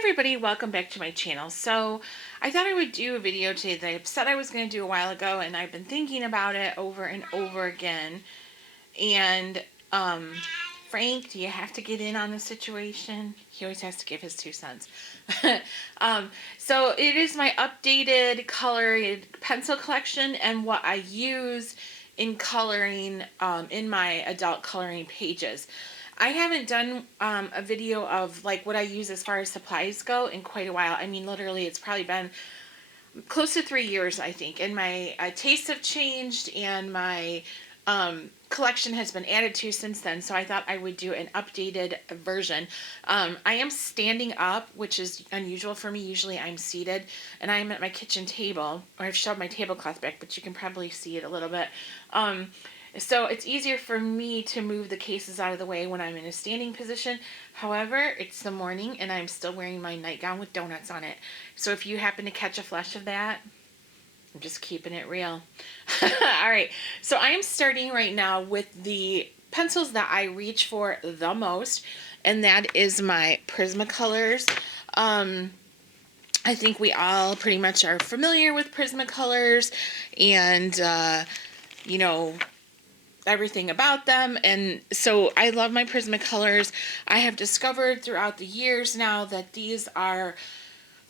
everybody, welcome back to my channel. So I thought I would do a video today that I said I was going to do a while ago, and I've been thinking about it over and over again. And Frank, do you have to get in on the situation? He always has to give his 2 cents. So it is my updated colored pencil collection and what I use in coloring in my adult coloring pages. I haven't done a video of like what I use as far as supplies go in quite a while. I mean, literally, it's probably been close to 3 years, I think. And my tastes have changed, and my collection has been added to since then. So I thought I would do an updated version. I am standing up, which is unusual for me. Usually I'm seated, and I am at my kitchen table, or I've shoved my tablecloth back, but you can probably see it a little bit. So it's easier for me to move the cases out of the way when I'm in a standing position. However, it's the morning and I'm still wearing my nightgown with donuts on it. So if you happen to catch a flash of that, I'm just keeping it real. All right, so I am starting right now with the pencils that I reach for the most, and that is my Prisma Colors. I think we all pretty much are familiar with Prisma Colors, and you know, everything about them. And so I love my Prisma Colors. I have discovered throughout the years now that these are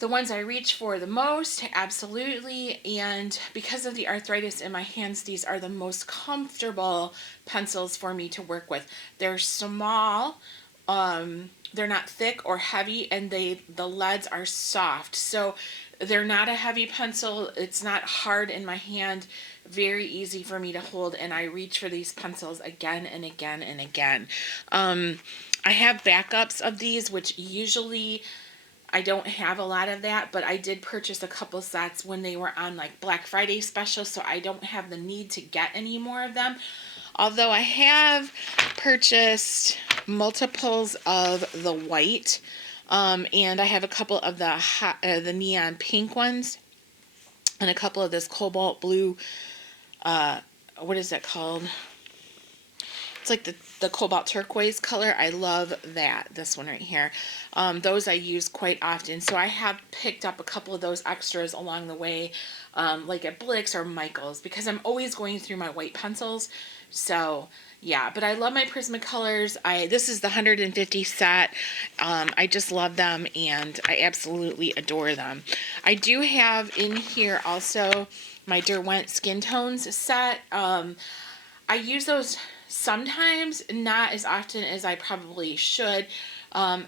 the ones I reach for the most, absolutely. And because of the arthritis in my hands, these are the most comfortable pencils for me to work with. They're small, they're not thick or heavy, and the leads are soft. So they're not a heavy pencil. It's not hard in my hand. Very easy for me to hold, and I reach for these pencils again and again and again. I have backups of these, which usually I don't have a lot of that, but I did purchase a couple sets when they were on like Black Friday special, so I don't have the need to get any more of them. Although I have purchased multiples of the white, and I have a couple of the neon pink ones, and a couple of this cobalt blue. What is that called? It's like the cobalt turquoise color. I love that. This one right here. Those I use quite often. So I have picked up a couple of those extras along the way, like at Blick's or Michael's, because I'm always going through my white pencils. So yeah, but I love my Prisma Colors. This is the 150 set. I just love them, and I absolutely adore them. I do have in here also my Derwent Skin Tones set. I use those sometimes, not as often as I probably should.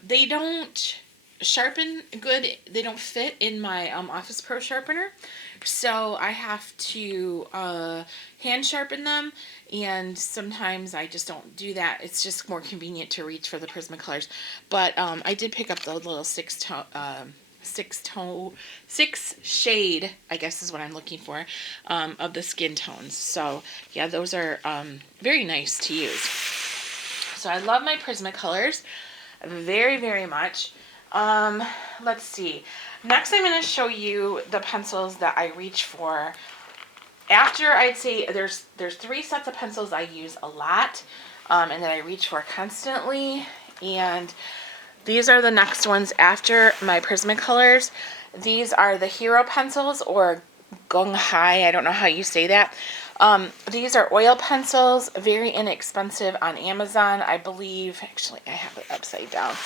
They don't sharpen good. They don't fit in my Office Pro sharpener. So I have to hand sharpen them, and sometimes I just don't do that. It's just more convenient to reach for the Prisma Colors. But I did pick up the little six shade, I guess is what I'm looking for, of the skin tones. So yeah, those are very nice to use. So I love my Prisma Colors very, very much. Let's see. Next, I'm going to show you the pencils that I reach for. After, I'd say there's 3 sets of pencils I use a lot, and that I reach for constantly. And these are the next ones after my Prisma Colors. These are the Hero pencils, or Gung Hai. I don't know how you say that. These are oil pencils, very inexpensive on Amazon. I believe, actually, I have it upside down.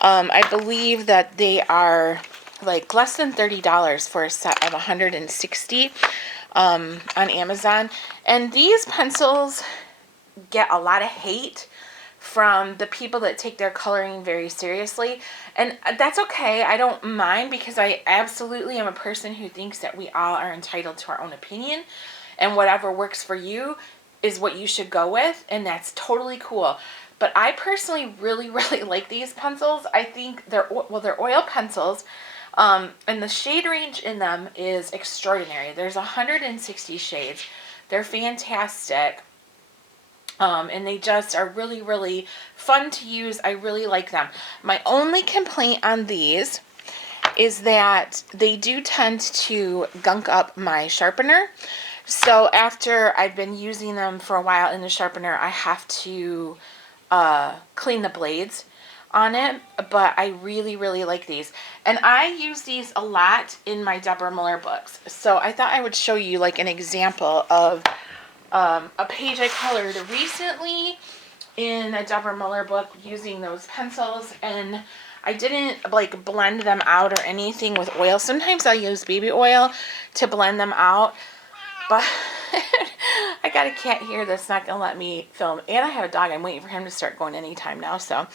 I believe that they are like less than $30 for a set of 160 on Amazon. And these pencils get a lot of hate from the people that take their coloring very seriously, and that's okay. I don't mind, because I absolutely am a person who thinks that we all are entitled to our own opinion, and whatever works for you is what you should go with, and that's totally cool. But I personally really, really like these pencils. I think they're oil pencils, and the shade range in them is extraordinary. There's 160 shades. They're fantastic. And they just are really, really fun to use. I really like them. My only complaint on these is that they do tend to gunk up my sharpener. So after I've been using them for a while in the sharpener, I have to clean the blades. on it, but I really, really like these. And I use these a lot in my Deborah Miller books. So I thought I would show you like an example of a page I colored recently in a Deborah Miller book using those pencils, and I didn't like blend them out or anything with oil. Sometimes I use baby oil to blend them out, but I got a cat here that's not gonna let me film, and I have a dog. I'm waiting for him to start going anytime now. So,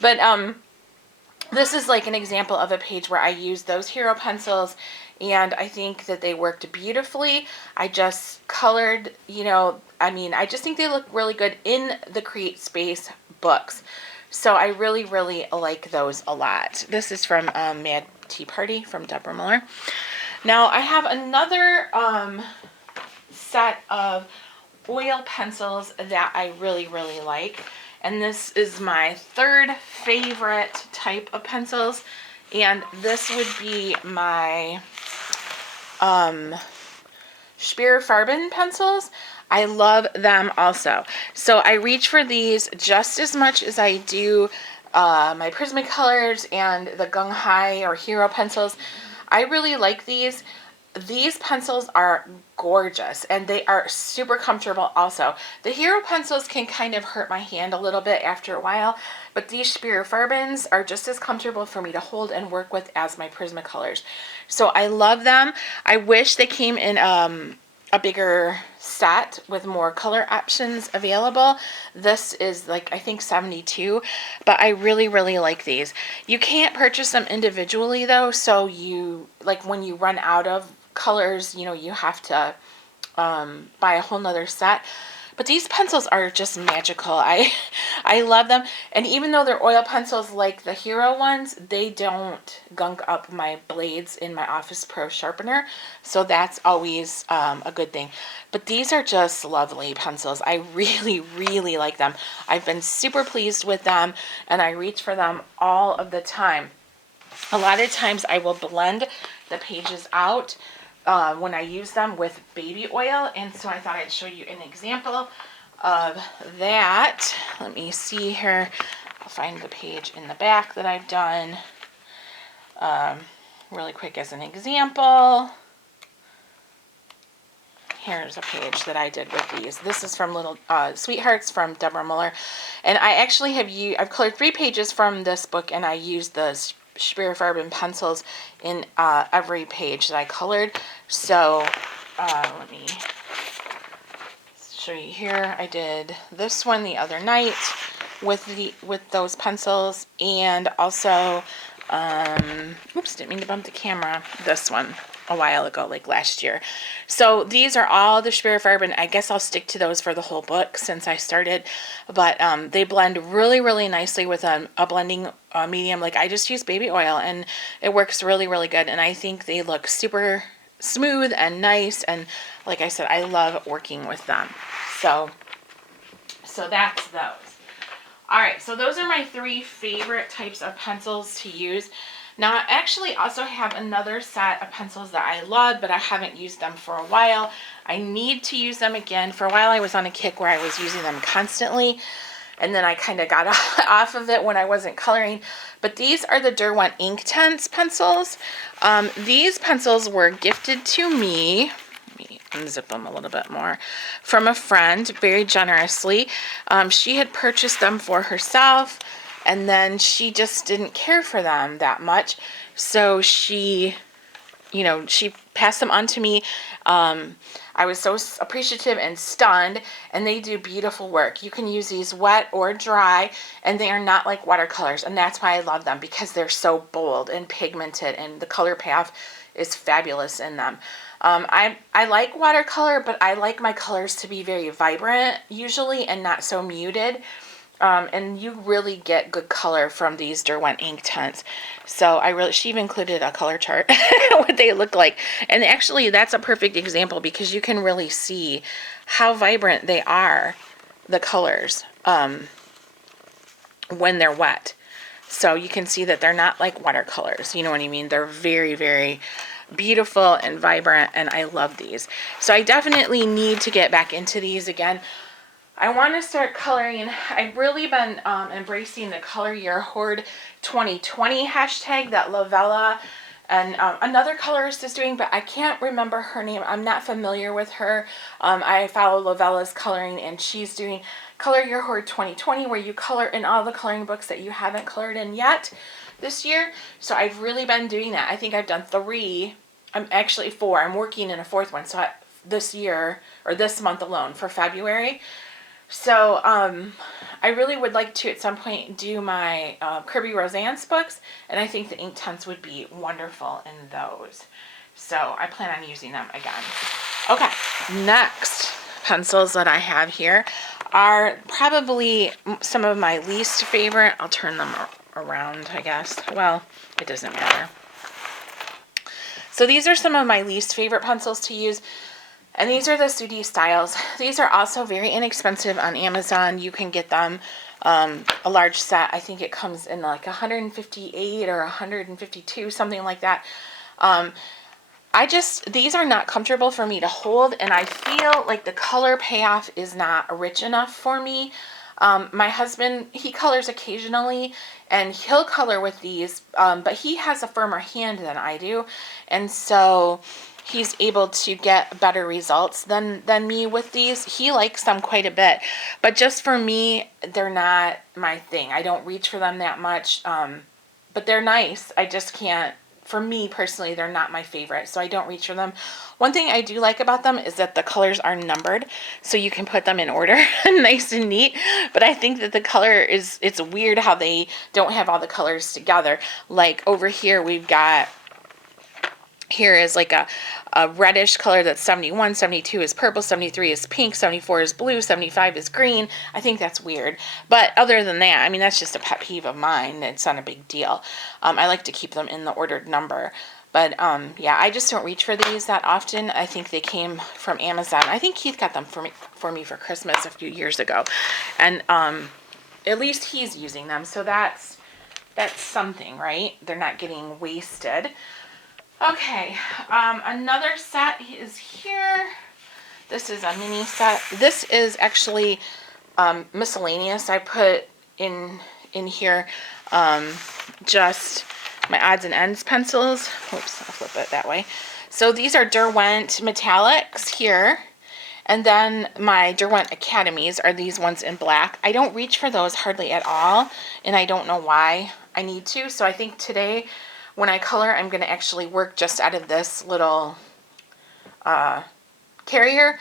but this is like an example of a page where I used those hero pencils, and I think that they worked beautifully. I just colored, you know, I mean, I just think they look really good in the Create Space books. So I really, really like those a lot. This is from Mad Tea Party from Deborah Miller. Now I have another set of oil pencils that I really, really like. And this is my third favorite type of pencils. And this would be my Shapira Farben pencils. I love them also. So I reach for these just as much as I do my Prisma Colors and the Gung Hai or Hero pencils. I really like these. These pencils are gorgeous, and they are super comfortable also. The Hero pencils can kind of hurt my hand a little bit after a while, but these Shapira Farbens are just as comfortable for me to hold and work with as my Prisma Colors. So I love them. I wish they came in a bigger set with more color options available. This is like, I think 72, but I really, really like these. You can't purchase them individually though, so you, like when you run out of colors, you know, you have to buy a whole nother set. But these pencils are just magical. I love them. And even though they're oil pencils like the Hero ones, they don't gunk up my blades in my Office Pro sharpener. So that's always a good thing. But these are just lovely pencils. I really, really like them. I've been super pleased with them, and I reach for them all of the time. A lot of times I will blend the pages out when I use them with baby oil, and so I thought I'd show you an example of that. Let me see here. I'll find the page in the back that I've done really quick as an example. Here's a page that I did with these. This is from Little Sweethearts from Deborah Miller, and I actually I've colored 3 pages from this book, and I used the Shapira Farben pencils in every page that I colored. So let me show you here. I did this one the other night with those pencils, and also oops, didn't mean to bump the camera. This one a while ago, like last year. So these are all the Shapira Farben. I guess I'll stick to those for the whole book since I started, but they blend really, really nicely with a blending medium. Like I just use baby oil, and it works really, really good, and I think they look super smooth and nice, and like I said, I love working with them. So that's those. All right, so those are my 3 favorite types of pencils to use. Now, I actually also have another set of pencils that I love, but I haven't used them for a while. I need to use them again. For a while, I was on a kick where I was using them constantly, and then I kind of got off of it when I wasn't coloring. But these are the Derwent Inktense pencils. These pencils were gifted to me. Let me unzip them a little bit more. From a friend, very generously. She had purchased them for herself, and then she just didn't care for them that much. So she passed them on to me. I was so appreciative and stunned, and they do beautiful work. You can use these wet or dry, and they are not like watercolors, and that's why I love them, because they're so bold and pigmented, and the color path is fabulous in them. I like watercolor, but I like my colors to be very vibrant usually and not so muted. And you really get good color from these Derwent Inktense. So she even included a color chart, what they look like. And actually, that's a perfect example, because you can really see how vibrant they are, the colors, when they're wet. So you can see that they're not like watercolors. You know what I mean? They're very, very beautiful and vibrant, and I love these. So I definitely need to get back into these again. I want to start coloring. I've really been embracing the Color Your Hoard 2020 hashtag that Lavella and another colorist is doing, but I can't remember her name. I'm not familiar with her. I follow Lavella's coloring, and she's doing Color Your Hoard 2020, where you color in all the coloring books that you haven't colored in yet this year. So I've really been doing that. I think I've done 3. I'm actually 4. I'm working in a 4th one. So this year, or this month alone for February. So I really would like to at some point do my Kirby Roseanne's books, and I think the Inktense would be wonderful in those. So I plan on using them again. Okay, next pencils that I have here are probably some of my least favorite. I'll turn them around, I guess. Well, it doesn't matter. So these are some of my least favorite pencils to use. And these are the Sudi styles. These are also very inexpensive on Amazon. You can get them a large set. I think it comes in like 158 or 152, something like that. These are not comfortable for me to hold, and I feel like the color payoff is not rich enough for me. My husband, he colors occasionally, and he'll color with these, but he has a firmer hand than I do, and so he's able to get better results than me with these. He likes them quite a bit, but just for me, they're not my thing. I don't reach for them that much, but they're nice. I just can't, for me personally, they're not my favorite, so I don't reach for them. One thing I do like about them is that the colors are numbered, so you can put them in order, nice and neat, but I think that the color it's weird how they don't have all the colors together. Like over here, we've got, here is like a reddish color that's 71, 72 is purple, 73 is pink, 74 is blue, 75 is green. I think that's weird. But other than that, I mean, that's just a pet peeve of mine. It's not a big deal. I like to keep them in the ordered number. But yeah, I just don't reach for these that often. I think they came from Amazon. I think Keith got them for me for Christmas a few years ago. And at least he's using them. So that's something, right? They're not getting wasted. Okay, another set is here. This is a mini set. This is actually miscellaneous. I put in here just my odds and ends pencils. Oops, I'll flip it that way. So these are Derwent metallics here. And then my Derwent Academies are these ones in black. I don't reach for those hardly at all, and I don't know why I need to. So I think today, when I color, I'm going to actually work just out of this little carrier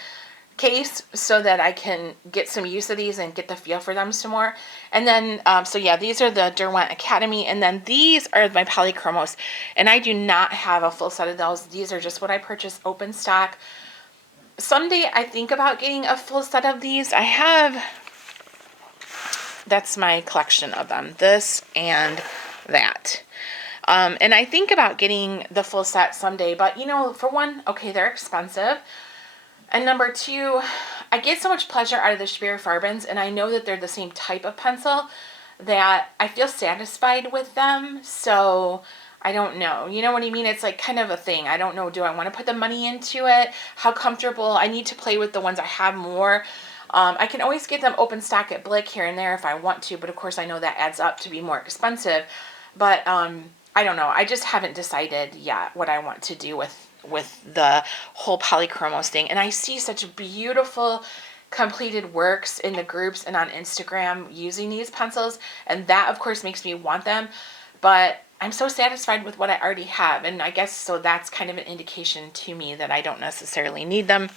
case so that I can get some use of these and get the feel for them some more. And then, so yeah, these are the Derwent Academy. And then these are my Polychromos. And I do not have a full set of those. These are just what I purchased open stock. Someday I think about getting a full set of these. I have, that's my collection of them. This and that. And I think about getting the full set someday, but you know, for one, okay, they're expensive. And number two, I get so much pleasure out of the Shapira Farbens, and I know that they're the same type of pencil that I feel satisfied with them. So I don't know. You know what I mean? It's like kind of a thing. I don't know. Do I want to put the money into it? How comfortable? I need to play with the ones I have more. I can always get them open stock at Blick here and there if I want to, but of course I know that adds up to be more expensive. But I don't know. I just haven't decided yet what I want to do with the whole Polychromos thing. And I see such beautiful completed works in the groups and on Instagram using these pencils, and that of course makes me want them, but I'm so satisfied with what I already have, and I guess so that's kind of an indication to me that I don't necessarily need them.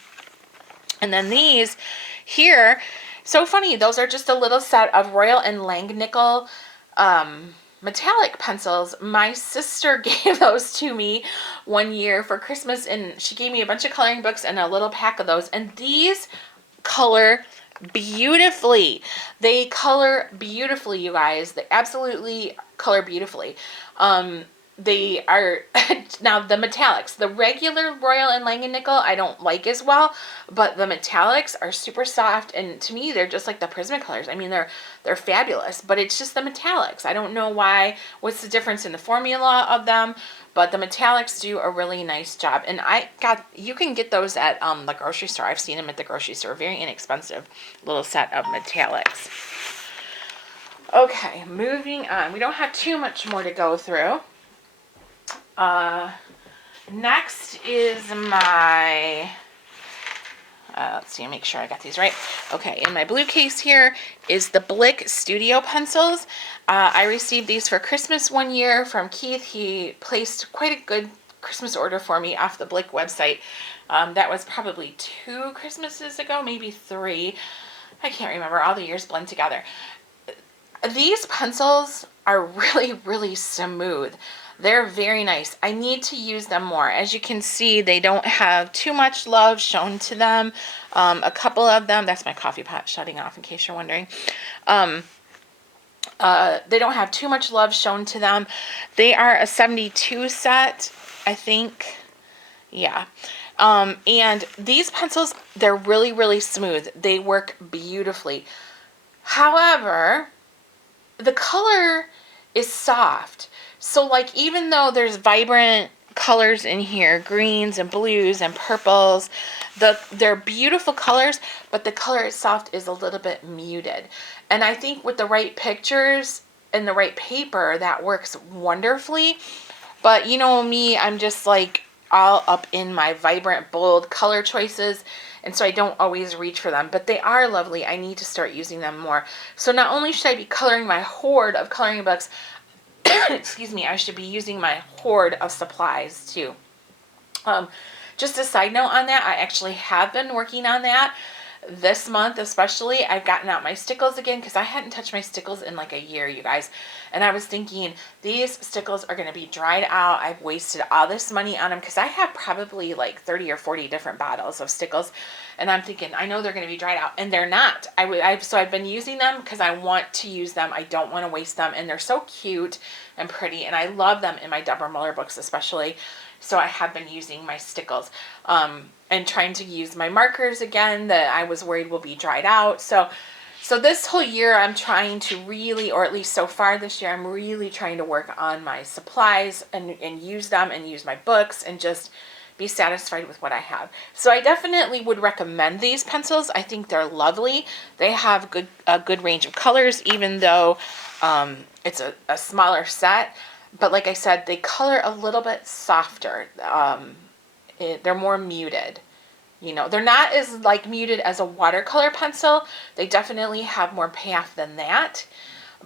And then these here, so funny, those are just a little set of Royal and Langnickel metallic pencils. My sister gave those to me one year for Christmas, and she gave me a bunch of coloring books and a little pack of those, and these color beautifully. They color beautifully, you guys. They absolutely color beautifully. they are now the metallics. The regular Royal and Langen nickel I don't like as well, but the metallics are super soft, and to me they're just like the Prisma Colors. I mean, they're fabulous, but it's just the metallics. I don't know why. What's the difference in the formula of them? But the metallics do a really nice job, and you can get those at the grocery store. I've seen them at the grocery store. Very inexpensive little set of metallics. Okay, moving on. We don't have too much more to go through. Next is my, let's see, make sure I got these right. Okay, in my blue case here is the Blick Studio pencils. I received these for Christmas one year from Keith. He placed quite a good Christmas order for me off the Blick website. That was probably 2 Christmases ago, maybe 3. I can't remember. All the years blend together. These pencils are really, really smooth. They're very nice. I need to use them more. As you can see, they don't have too much love shown to them. A couple of them, that's my coffee pot shutting off in case you're wondering. They don't have too much love shown to them. They are a 72 set, I think. Yeah. And these pencils, they're really, really smooth. They work beautifully. However, the color is soft. So like, even though there's vibrant colors in here, greens and blues and purples, they're beautiful colors, but the color itself is a little bit muted. And I think with the right pictures and the right paper, that works wonderfully. But you know me, I'm just like all up in my vibrant, bold color choices, and so I don't always reach for them, but they are lovely. I need to start using them more. So not only should I be coloring my hoard of coloring books, excuse me, I should be using my hoard of supplies too. Just a side note on that, I actually have been working on that. This month especially, I've gotten out my stickles again because I hadn't touched my stickles in like a year, you guys. And I was thinking, these stickles are going to be dried out. I've wasted all this money on them because I have probably like 30 or 40 different bottles of stickles. And I'm thinking, I know they're going to be dried out. And they're not. So I've been using them because I want to use them. I don't want to waste them. And they're so cute and pretty. And I love them in my Deborah Muller books especially. So I have been using my stickles and trying to use my markers again that I was worried will be dried out. So this whole year I'm trying to really, or at least so far this year, I'm really trying to work on my supplies and use them and use my books and just be satisfied with what I have. So I definitely would recommend these pencils. I think they're lovely. They have a good range of colors, even though it's a smaller set. But like I said, they color a little bit softer. They're more muted. You know, they're not as like muted as a watercolor pencil. They definitely have more payoff than that,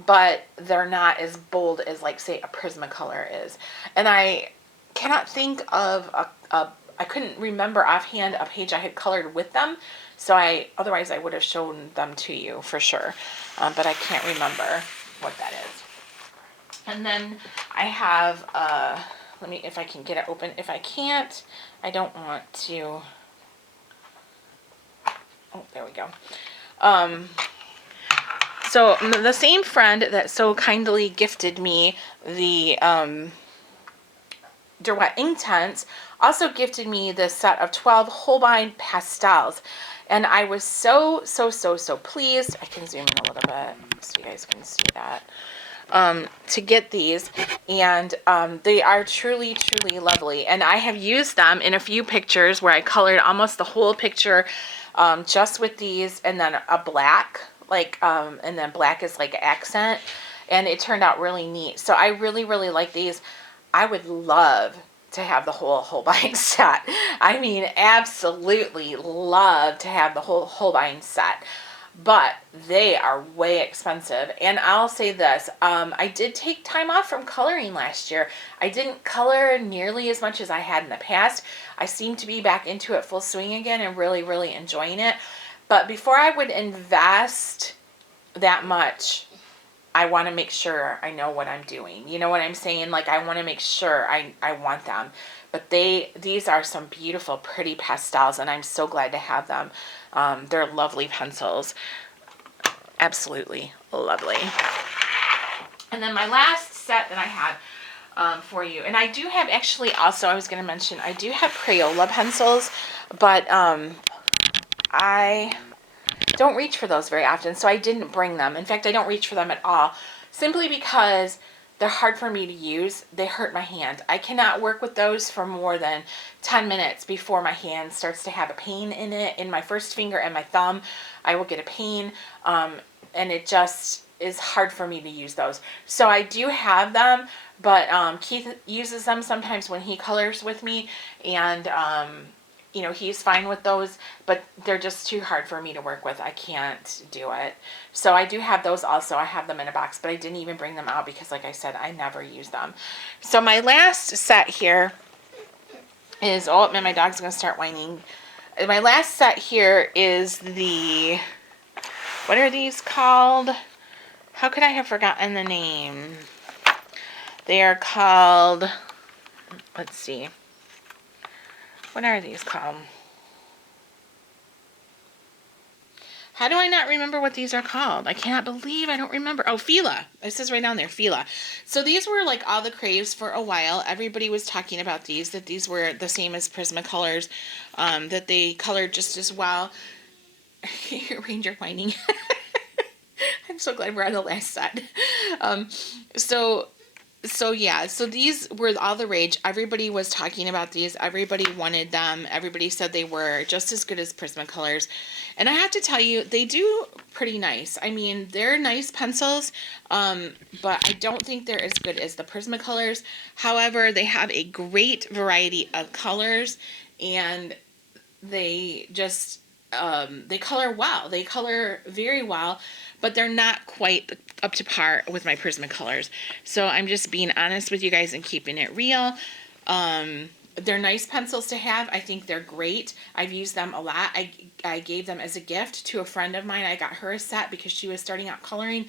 but they're not as bold as like say a Prismacolor is. And I cannot think of I couldn't remember offhand a page I had colored with them. So otherwise I would have shown them to you for sure. But I can't remember what that is. And then I have, let me, if I can get it open. If I can't, I don't want to, oh, there we go. So the same friend that so kindly gifted me the Derwent Inktense also gifted me the set of 12 Holbein pastels. And I was so pleased. I can zoom in a little bit so you guys can see that. To get these, and they are truly lovely, and I have used them in a few pictures where I colored almost the whole picture just with these, and then a black, like and then black is like accent, and it turned out really neat. So I really like these. I would love to have the whole Holbein set. I mean, absolutely love to have the whole Holbein set. But they are way expensive. And I'll say this, I did take time off from coloring last year. I didn't color nearly as much as I had in the past. I seem to be back into it full swing again and really enjoying it. But before I would invest that much, I want to make sure I know what I'm doing. You know what I'm saying? Like, I want to make sure I want them. But these are some beautiful, pretty pastels, and I'm so glad to have them. They're lovely pencils. Absolutely lovely. And then my last set that I had, for you. And I do have, actually, also, I was going to mention, I do have Crayola pencils, but I don't reach for those very often, so I didn't bring them. In fact, I don't reach for them at all, simply because they're hard for me to use. They hurt my hand. I cannot work with those for more than 10 minutes before my hand starts to have a pain in it. In my first finger and my thumb, I will get a pain, and it just is hard for me to use those. So I do have them, but Keith uses them sometimes when he colors with me, and you know, he's fine with those, but they're just too hard for me to work with. I can't do it. So I do have those also. I have them in a box, but I didn't even bring them out because, like I said, I never use them. So my last set here is, oh man, my dog's gonna start whining. My last set here is the, what are these called? How could I have forgotten the name? They are called, let's see. What are these called? How do I not remember what these are called? I cannot believe I don't remember. Oh, Fila. It says right down there, Fila. So these were like all the craves for a while. Everybody was talking about these, that these were the same as Prisma Colors, that they colored just as well. Ranger whining. I'm so glad we're on the last set. So yeah, so these were all the rage. Everybody was talking about these. Everybody wanted them. Everybody said they were just as good as Prisma Colors. And I have to tell you, they do pretty nice. I mean, they're nice pencils, but I don't think they're as good as the Prisma Colors. However, they have a great variety of colors, and they just, they color well. They color very well, but they're not quite up to par with my Prisma Colors. So I'm just being honest with you guys and keeping it real. They're nice pencils to have. I think they're great. I've used them a lot. I gave them as a gift to a friend of mine. I got her a set because she was starting out coloring.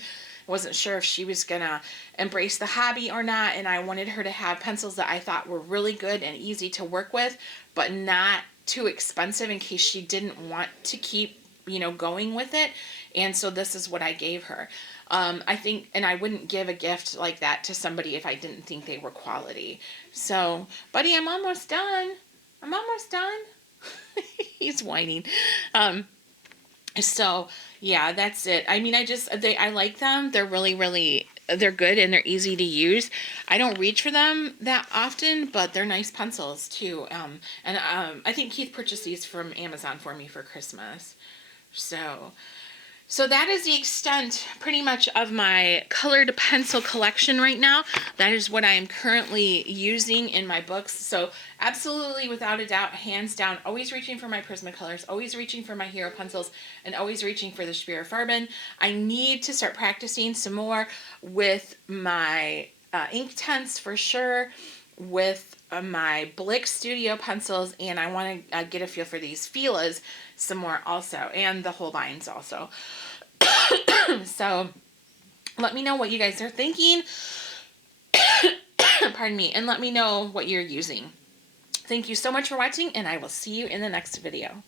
I wasn't sure if she was gonna embrace the hobby or not, and I wanted her to have pencils that I thought were really good and easy to work with, but not too expensive in case she didn't want to keep, you know, going with it. And so this is what I gave her. I think, and I wouldn't give a gift like that to somebody if I didn't think they were quality. So, buddy, I'm almost done. I'm almost done. He's whining. So yeah, that's it. I mean, I like them. They're really, they're good and they're easy to use. I don't reach for them that often, but they're nice pencils too. I think Keith purchased these from Amazon for me for Christmas. So that is the extent pretty much of my colored pencil collection right now. That is what I am currently using in my books. So absolutely, without a doubt, hands down, always reaching for my Prisma Colors, always reaching for my Hero pencils, and always reaching for the Shapira Farben. I need to start practicing some more with my Inktense for sure, with my Blick Studio pencils, and I want to get a feel for these Filas some more also, and the Holbeins also. So let me know what you guys are thinking. Pardon me, and let me know what you're using. Thank you so much for watching, and I will see you in the next video.